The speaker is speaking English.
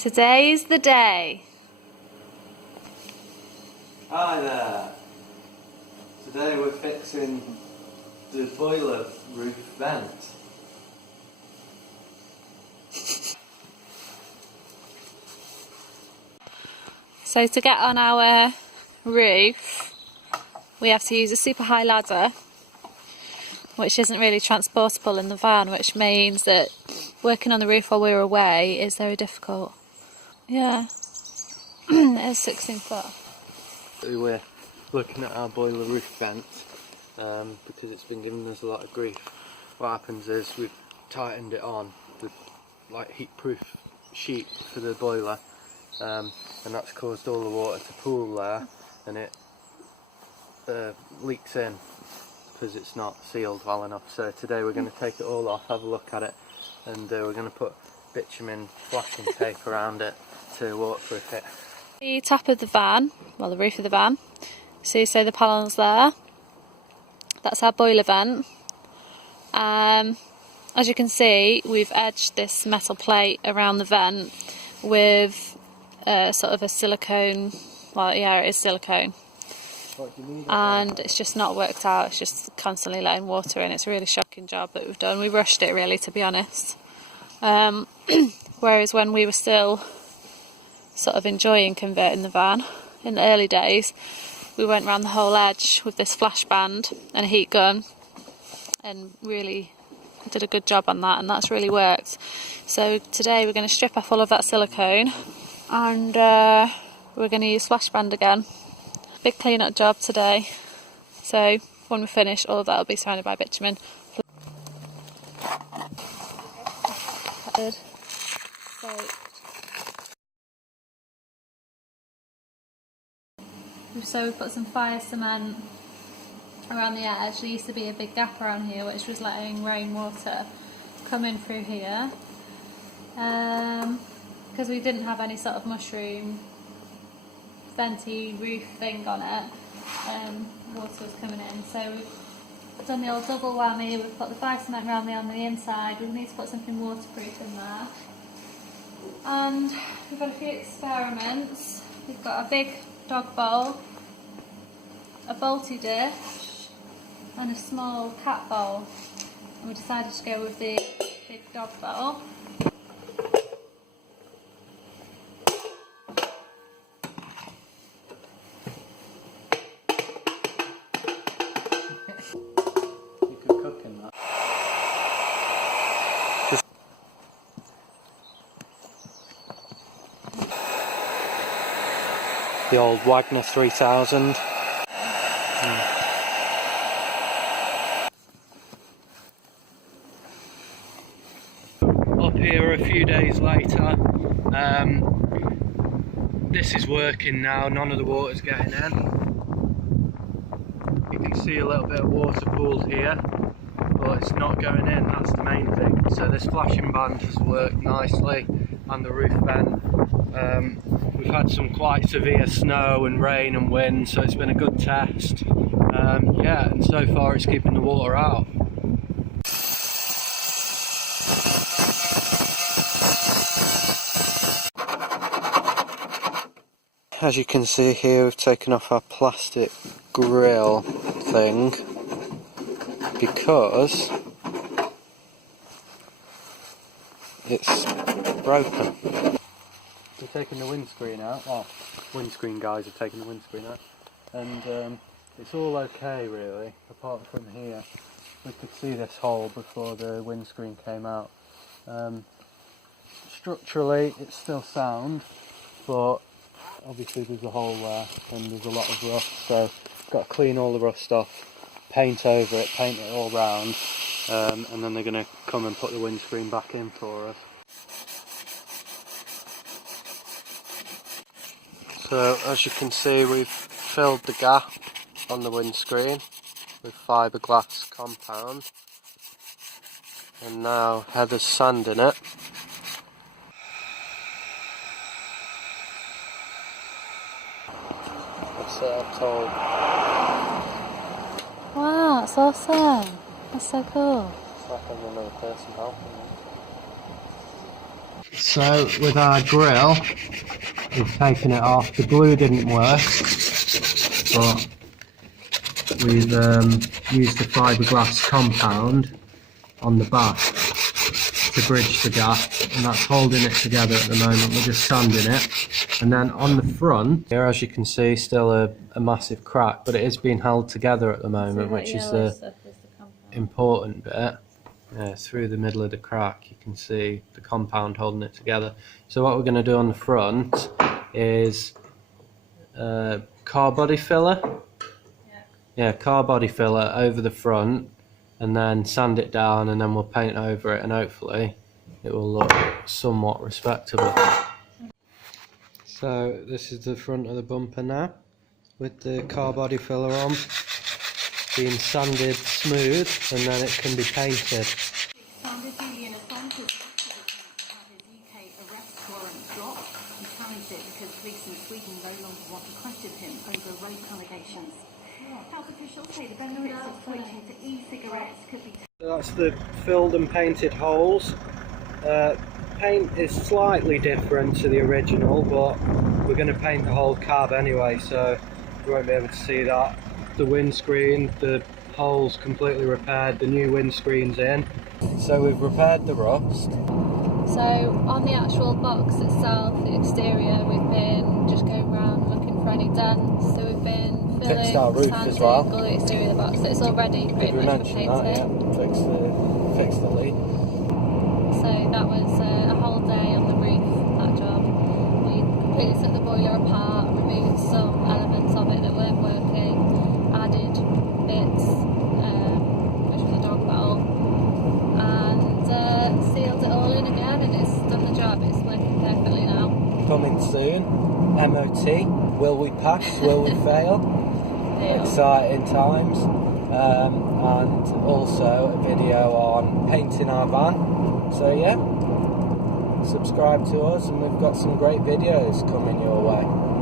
Today's the day. Hi there. Today we're fixing the boiler roof vent. So to get on our roof, we have to use a super high ladder, which isn't really transportable in the van, which means that working on the roof while we're away is very difficult. Yeah, it is 16 foot. We're looking at our boiler roof vent because it's been giving us a lot of grief. What happens is we've tightened it on with like heat-proof sheet for the boiler, and that's caused all the water to pool there, and it leaks in because it's not sealed well enough. So today we're going to take it all off, have a look at it, and we're going to put bitumen flashing tape around it to waterproof it. The top of the van, well the roof of the van, so the panels there, that's our boiler vent. As you can see, we've edged this metal plate around the vent with sort of a silicone, well yeah, it is silicone, and it's just not worked out. It's just constantly letting water in. It's a really shocking job that we've done. We rushed it really, to be honest. Whereas when we were still sort of enjoying converting the van in the early days, we went around the whole edge with this flash band and a heat gun and really did a good job on that, and that's really worked. So today we're going to strip off all of that silicone and we're going to use flash band again. Big clean up job today. So when we're finished, all of that will be surrounded by bitumen. So we've put some fire cement around the edge. There used to be a big gap around here which was letting rainwater come in through here, because we didn't have any sort of mushroom venti roof thing on it. Water was coming in, so we've done the old double whammy. We've put the fire cement around on the inside. We need to put something waterproof in there, and we've got a few experiments. We've got a big dog bowl, a bolty dish and a small cat bowl, and we decided to go with the big dog bowl. You could cook in that. The old Wagner 3000. Up here a few days later. This is working now, none of the water's getting in. You can see a little bit of water pooled here, but it's not going in, that's the main thing. So this flashing band has worked nicely, and the roof vent. We've had some quite severe snow and rain and wind, so it's been a good test. Yeah, and so far it's keeping the water out. As you can see here, we've taken off our plastic grill thing because it's broken. We've taken the windscreen out. Oh, windscreen guys have taken the windscreen out, and it's all okay really, apart from here. We could see this hole before the windscreen came out. Structurally it's still sound, but obviously there's a hole there and there's a lot of rust, so got to clean all the rust off, paint over it, paint it all round, and then they're going to come and put the windscreen back in for us. So as you can see, we've filled the gap on the windscreen with fiberglass compound, and now Heather's sanding it. That's it, I'm told. Wow, that's awesome. That's so cool. It's like having another person helping me. So with our grill, we've taken it off. The glue didn't work, but we've used the fiberglass compound on the back to bridge the gap, and that's holding it together at the moment. We're just sanding it. And then on the front, here as you can see, still a massive crack, but it is being held together at the moment, which is the important bit. Yeah, through the middle of the crack you can see the compound holding it together. So what we're going to do on the front is car body filler. Yeah, car body filler over the front, and then sand it down, and then we'll paint over it, and hopefully it will look somewhat respectable. So this is the front of the bumper now, with the car body filler on, being sanded smooth, and then it can be painted. Founded Julian Assange's UK arrest warrant dropped. He challenged it because police in Sweden no longer want to question him over rape allegations. Health officials say the benefits of switching to e-cigarettes could be... So that's the filled and painted holes. Paint is slightly different to the original, but we're going to paint the whole cab anyway, so you won't be able to see that. The windscreen, the holes completely repaired, the new windscreen's in. So we've repaired the rust. So on the actual box itself, the exterior, we've been just going around looking for any dents. So we've been filling, Fixed our roof sanding, as well. all the exterior of the box. So it's all ready pretty much for painting. Fixed the leak. So that was a whole day on the roof, that job. We completely took the boiler apart, removed some elements of it that weren't working, added bits, which was a dog bowl, and sealed it all in again, and it's done the job. It's working perfectly now. Coming soon, MOT. Will we pass? Will we fail? Yeah. Exciting times. And also a video on painting our van. So yeah, subscribe to us, and we've got some great videos coming your way.